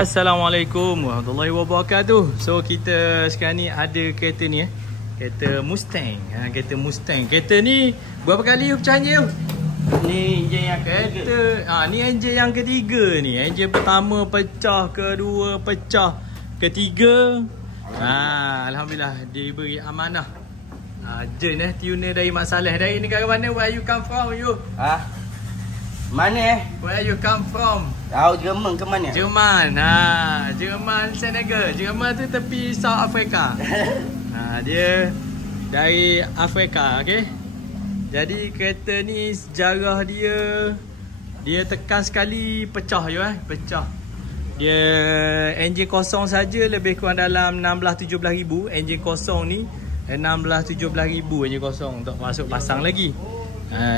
Assalamualaikum warahmatullahi wabarakatuh. So kita sekarang ni ada kereta ni kereta Mustang. Kereta Mustang. Kereta ni berapa kali you pecah enjin? Ni enjin yang ketiga. Ni enjin yang ketiga ni. Enjin pertama pecah, kedua pecah, ketiga. Alhamdulillah diberi amanah. Jen tuner dari Mak Saleh. Dari negara mana? Where you come from you? Mana Where you come from? Jerman ke mana? Jerman. Jerman Senegal. Jerman tu tepi South Africa. Dia dari Afrika, okey. Jadi kereta ni sejarah dia tekan sekali pecah je pecah. Dia enjin kosong saja lebih kurang dalam 16-17 ribu. Enjin kosong ni 16-17 ribu enjin kosong untuk masuk pasang lagi.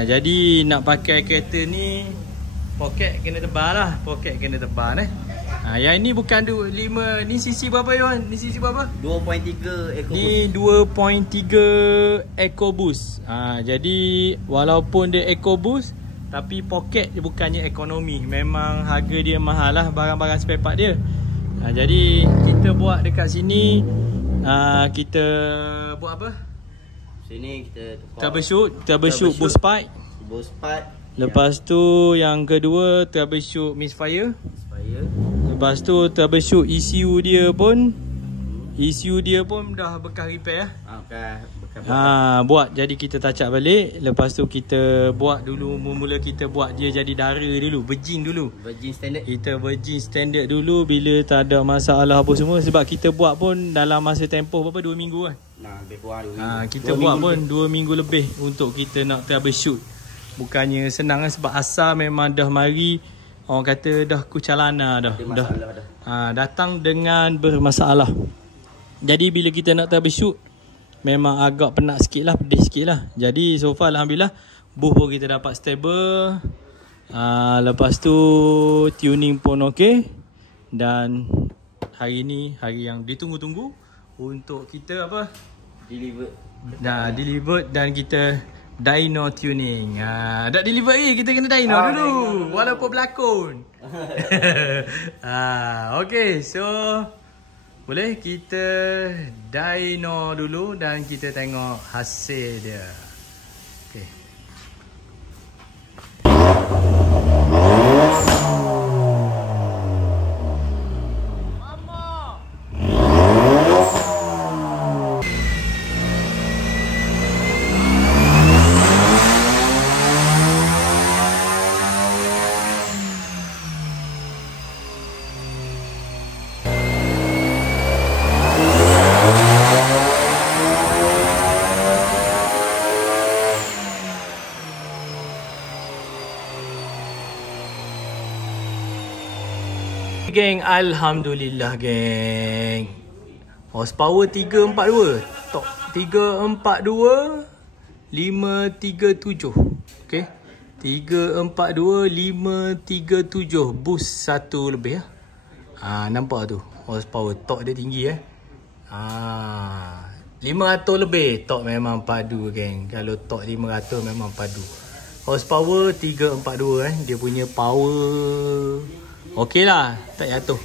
Jadi nak pakai kereta ni poket kena tebal lah. Poket kena tebal yang ini bukan 5. Ni cc berapa Yohan? Ni cc berapa? 2.3 EcoBoost. Ni 2.3 EcoBoost. Jadi walaupun dia EcoBoost tapi poket dia bukannya ekonomi. Memang harga dia mahal lah barang-barang spare part dia. Jadi kita buat dekat sini. Kita buat apa? Sini kita troubleshoot boost pipe. Lepas tu yang kedua troubleshoot misfire. Lepas tu troubleshoot ECU dia pun dah bekas repair buat. Jadi kita touch up balik. Lepas tu kita buat dulu. Mula kita buat dia jadi dara dulu, virgin dulu. Kita virgin standard dulu. Bila tak ada masalah apa semua. Sebab kita buat pun dalam masa tempoh berapa? 2 minggu kan? Lebih kurang 2 minggu. Kita buat pun 2 minggu lebih untuk kita nak troubleshoot. Bukannya senang sebab asal memang dah mari. Orang kata dah kucalana dah. Datang dengan bermasalah. Jadi bila kita nak troubleshoot memang agak penat sikit lah, pedih sikit lah. Jadi so far alhamdulillah boost pun kita dapat stable. Lepas tu tuning pun okey. Dan hari ni hari yang ditunggu-tunggu untuk kita apa? Delivered dan kita dyno tuning. Dah deliver kita kena dyno dulu walaupun berlakon. Okey, so boleh kita dyno dulu dan kita tengok hasil dia. Okey. Geng, alhamdulillah geng. Horsepower 342, top 342 537. Okey. 342 537 boost 1 lebih nampak tu. Horsepower top dia tinggi 500 lebih. Top memang padu geng. Kalau top 500 memang padu. Horsepower 342 dia punya power okey lah, tak jatuh.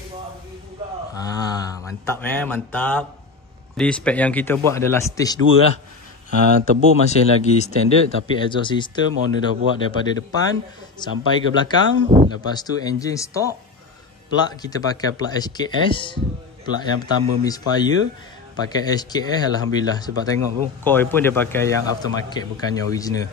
Mantap mantap. Jadi spek yang kita buat adalah stage 2 lah. Turbo masih lagi standard tapi exhaust system owner dah buat daripada depan sampai ke belakang. Lepas tu engine stock. Plug kita pakai plug SKS. Plug yang pertama misfire pakai SKS alhamdulillah sebab tengok pun coil pun dia pakai yang aftermarket bukannya original.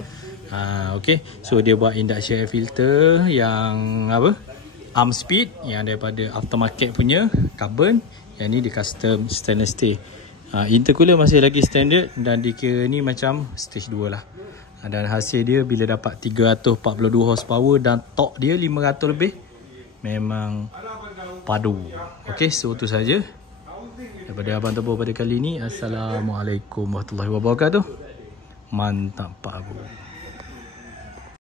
Okey, so dia buat induction air filter yang apa? Arm speed yang daripada aftermarket punya carbon. Yang ni di custom stainless steel. Intercooler masih lagi standard dan dikira ni macam stage 2 lah. Dan hasil dia bila dapat 342 horsepower dan torque dia 500 lebih memang padu. Okey, so tu saja daripada Abang Turbo pada kali ni. Assalamualaikum warahmatullahi wabarakatuh. Mantap Pak Abu.